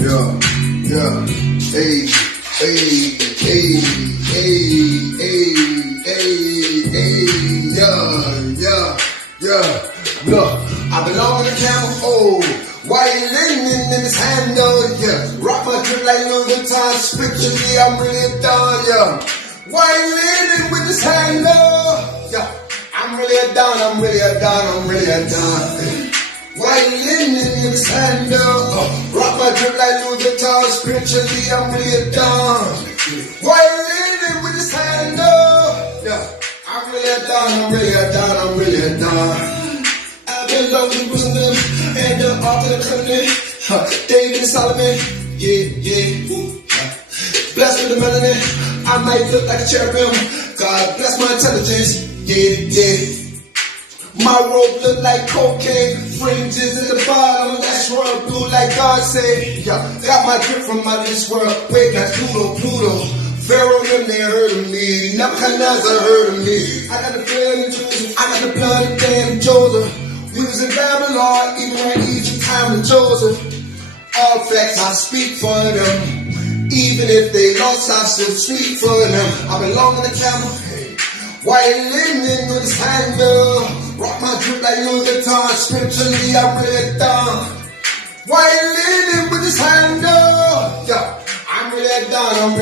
Yeah, yeah, hey, hey, hey, hey, hey, hey, yeah. Look, I belong in the camel. Oh, why you leaning in this handle? Yeah, rock my drip like Louis Vuitton. Scripturally, I'm really done. Yeah, why you leaning with this handle? Yeah, I'm really done. I'm really done. Why you leaning in this handle? Rock my drip like Louis Vuitton. Spiritually, I'm really done. Why you leaning with this handle? Yeah, I'm really done. I've been lonely with them and the Ark of the Covenant. David and Solomon, yeah. Blessed with the melanin, I might look like a cherubim. God bless my intelligence, yeah. My robe look like cocaine, fringes in the bottom, that's royal blue like God said. Yeah, got my drip from out of this world, wait, that's Pluto. Pharaoh them, they heard of me, Nebuchadnezzar heard of me. I got the blood of Joseph, I got the blood of Dan and Joseph. We was in Babylon, even when Egypt, time of Joseph. All facts I speak for them, even if they lost, I still speak for them. I belong in the camel. Why you leaning with this handle? Rock my drip like Louis Vuitton. Spiritually, I'm really done. Why you leaning with this handle? Yeah, I'm really done.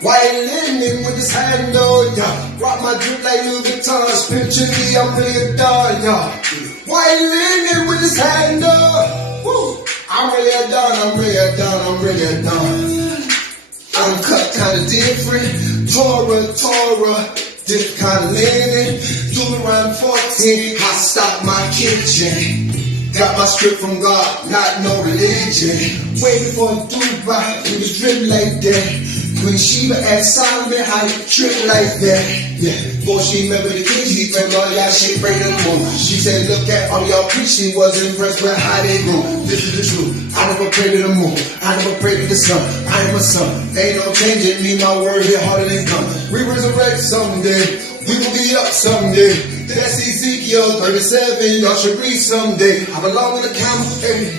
Why you leaning with this handle? Yeah, rock my drip like Louis Vuitton. Spiritually, I'm really done. Yeah, why you leaning with this handle? Woo. I'm really done. I'm cut kinda different, Torah, different kind of linen. Deuteronomy 14, I stock my kitchen. Got my script from God, not no religion. Waiting for Dubai, it was dripping like that. Queen Sheba asked Solomon how you trip like that. Yeah, before she remembered the king, she prayed, Lord, y'all shit pray no more. She said, look at all y'all preach, she wasn't impressed with how they go. This is the truth, I never prayed to the moon, I never prayed to the sun, I am a son. Ain't no changing me, my word here harder than come. We resurrect someday, we will be up someday. That's Ezekiel 37, y'all should read someday. I belong in the camel, hey.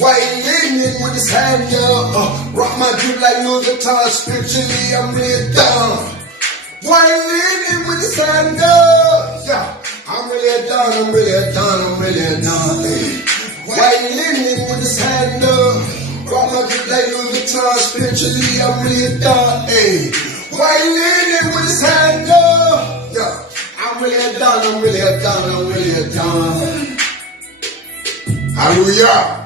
Why you leaning with this handle? Rock my drip like Louis Vuitton. Spiritually, I'm really done. Why you leaning with this handle? Yeah, I'm really done. Hey. Why you leaning with this handle? Rock my drip like Louis Vuitton. Spiritually, I'm really done. Hey. Why you leaning with this handle? Yeah, I'm really done. Hallelujah.